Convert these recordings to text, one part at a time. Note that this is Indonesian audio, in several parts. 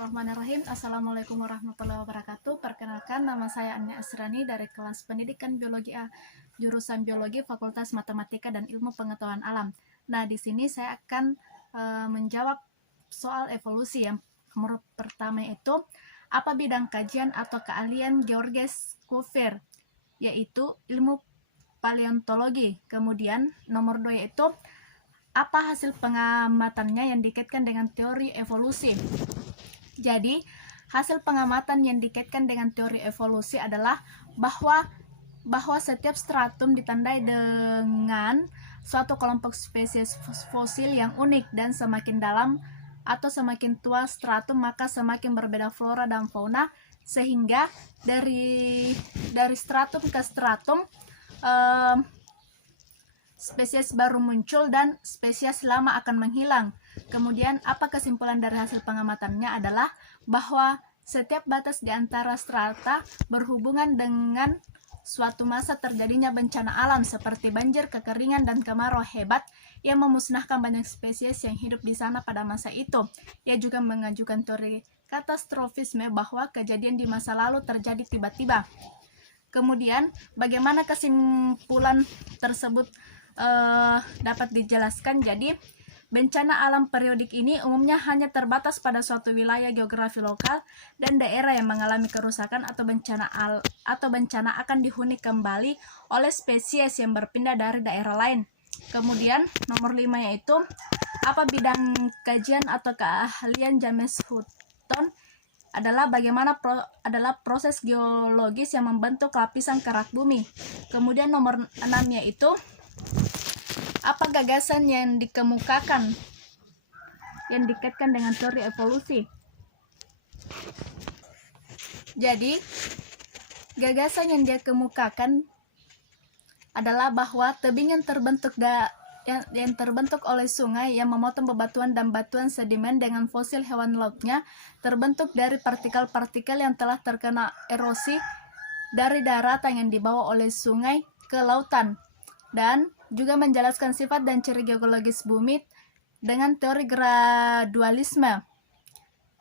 Bismillahirrahmanirrahim. Assalamualaikum warahmatullahi wabarakatuh. Perkenalkan, nama saya Anya Asrani dari kelas Pendidikan Biologi A, jurusan Biologi Fakultas Matematika dan Ilmu Pengetahuan Alam. Nah, di sini saya akan menjawab soal evolusi. Yang pertama itu, apa bidang kajian atau keahlian Georges Cuvier, yaitu ilmu paleontologi. Kemudian nomor 2 yaitu apa hasil pengamatannya yang dikaitkan dengan teori evolusi. Jadi, hasil pengamatan yang dikaitkan dengan teori evolusi adalah bahwa setiap stratum ditandai dengan suatu kelompok spesies fosil yang unik, dan semakin dalam atau semakin tua stratum, maka semakin berbeda flora dan fauna, sehingga dari stratum ke stratum spesies baru muncul dan spesies lama akan menghilang. Kemudian apa kesimpulan dari hasil pengamatannya adalah bahwa setiap batas di antara strata berhubungan dengan suatu masa terjadinya bencana alam seperti banjir, kekeringan, dan kemarau hebat yang memusnahkan banyak spesies yang hidup di sana pada masa itu. Ia juga mengajukan teori katastrofisme, bahwa kejadian di masa lalu terjadi tiba-tiba. Kemudian bagaimana kesimpulan tersebut dapat dijelaskan. Jadi, bencana alam periodik ini umumnya hanya terbatas pada suatu wilayah geografi lokal dan daerah yang mengalami kerusakan atau bencana akan dihuni kembali oleh spesies yang berpindah dari daerah lain. Kemudian nomor 5 yaitu apa bidang kajian atau keahlian James Hutton adalah proses geologis yang membentuk lapisan kerak bumi. Kemudian nomor 6 yaitu apa gagasan yang dikemukakan yang dikaitkan dengan teori evolusi. Jadi, gagasan yang dia kemukakan adalah bahwa tebing yang terbentuk oleh sungai yang memotong bebatuan dan batuan sedimen dengan fosil hewan lautnya terbentuk dari partikel-partikel yang telah terkena erosi dari daratan yang dibawa oleh sungai ke lautan, dan juga menjelaskan sifat dan ciri geologis bumi dengan teori gradualisme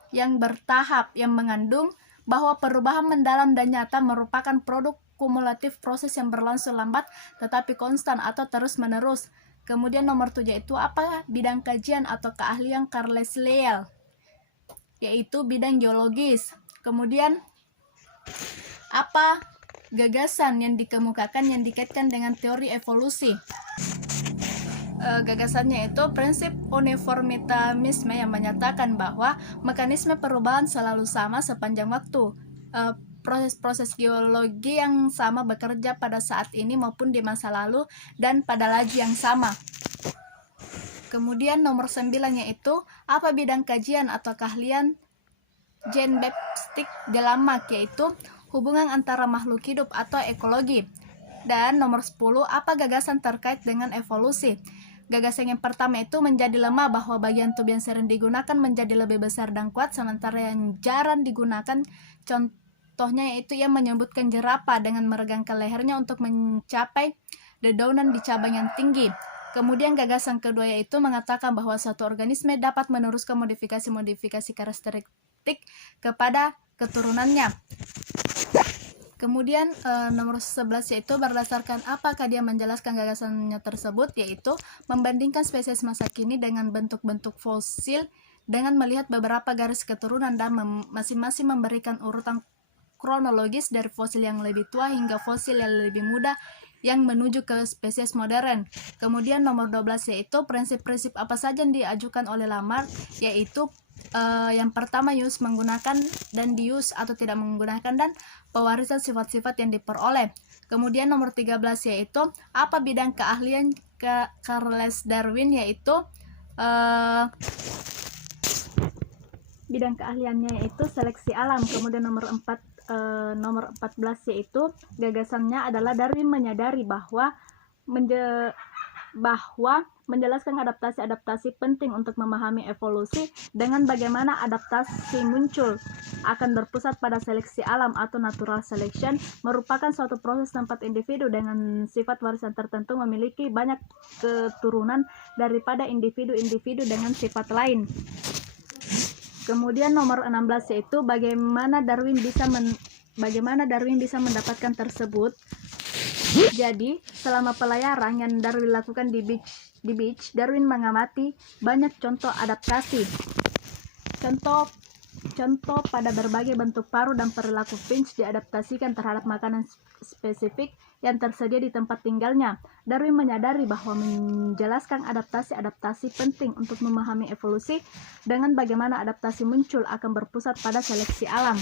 yang bertahap, yang mengandung bahwa perubahan mendalam dan nyata merupakan produk kumulatif proses yang berlangsung lambat tetapi konstan atau terus-menerus. Kemudian nomor 7 itu apa bidang kajian atau keahlian Charles Lyell, yaitu bidang geologis. Kemudian apa gagasan yang dikemukakan yang dikaitkan dengan teori evolusi. Gagasannya itu prinsip uniformitasme yang menyatakan bahwa mekanisme perubahan selalu sama sepanjang waktu. Proses-proses geologi yang sama bekerja pada saat ini maupun di masa lalu dan pada laju yang sama. Kemudian nomor 9 yaitu apa bidang kajian atau keahlian Jean-Baptiste Delamarck, yaitu hubungan antara makhluk hidup atau ekologi. Dan nomor 10 apa gagasan terkait dengan evolusi. Gagasan yang pertama itu menjadi lemah, bahwa bagian tubuh yang sering digunakan menjadi lebih besar dan kuat, sementara yang jarang digunakan, contohnya yaitu ia menyebutkan jerapah dengan meregangkan lehernya untuk mencapai dedaunan di cabang yang tinggi. Kemudian gagasan kedua yaitu mengatakan bahwa suatu organisme dapat meneruskan modifikasi karakteristik kepada keturunannya. Kemudian nomor 11 yaitu berdasarkan apakah dia menjelaskan gagasannya tersebut, yaitu membandingkan spesies masa kini dengan bentuk-bentuk fosil dengan melihat beberapa garis keturunan dan masing-masing memberikan urutan kronologis dari fosil yang lebih tua hingga fosil yang lebih muda yang menuju ke spesies modern. Kemudian nomor 12 yaitu prinsip-prinsip apa saja yang diajukan oleh Lamarck, yaitu yang pertama use menggunakan dan diuse atau tidak menggunakan, dan pewarisan sifat-sifat yang diperoleh. Kemudian nomor 13 yaitu apa bidang keahlian Charles Darwin, yaitu bidang keahliannya yaitu seleksi alam. Kemudian nomor 14 yaitu gagasannya adalah Darwin menyadari bahwa menjelaskan adaptasi-adaptasi penting untuk memahami evolusi, dengan bagaimana adaptasi muncul akan berpusat pada seleksi alam atau natural selection, merupakan suatu proses tempat individu dengan sifat warisan tertentu memiliki banyak keturunan daripada individu-individu dengan sifat lain. Kemudian nomor 16 yaitu bagaimana Darwin bisa mendapatkan tersebut. Jadi, selama pelayaran yang Darwin lakukan di beach, Darwin mengamati banyak contoh adaptasi. Contoh pada berbagai bentuk paruh dan perilaku finch diadaptasikan terhadap makanan spesifik yang tersedia di tempat tinggalnya. Darwin menyadari bahwa menjelaskan adaptasi-adaptasi penting untuk memahami evolusi, dengan bagaimana adaptasi muncul akan berpusat pada seleksi alam.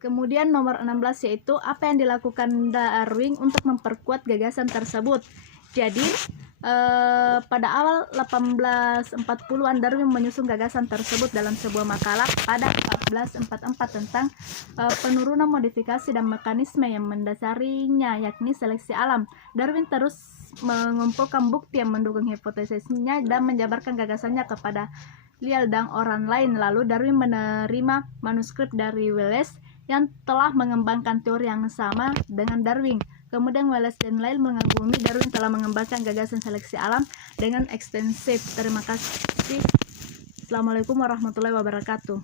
Kemudian nomor 16 yaitu apa yang dilakukan Darwin untuk memperkuat gagasan tersebut. Jadi, pada awal 1840-an Darwin menyusun gagasan tersebut dalam sebuah makalah pada 1444 tentang penurunan modifikasi dan mekanisme yang mendasarinya, yakni seleksi alam. Darwin terus mengumpulkan bukti yang mendukung hipotesisnya dan menjabarkan gagasannya kepada Lyell dan orang lain. Lalu Darwin menerima manuskrip dari Wallace yang telah mengembangkan teori yang sama dengan Darwin. Kemudian Wallace dan Lyell mengagumi Darwin telah mengembangkan gagasan seleksi alam dengan ekstensif. Terima kasih. Assalamualaikum warahmatullahi wabarakatuh.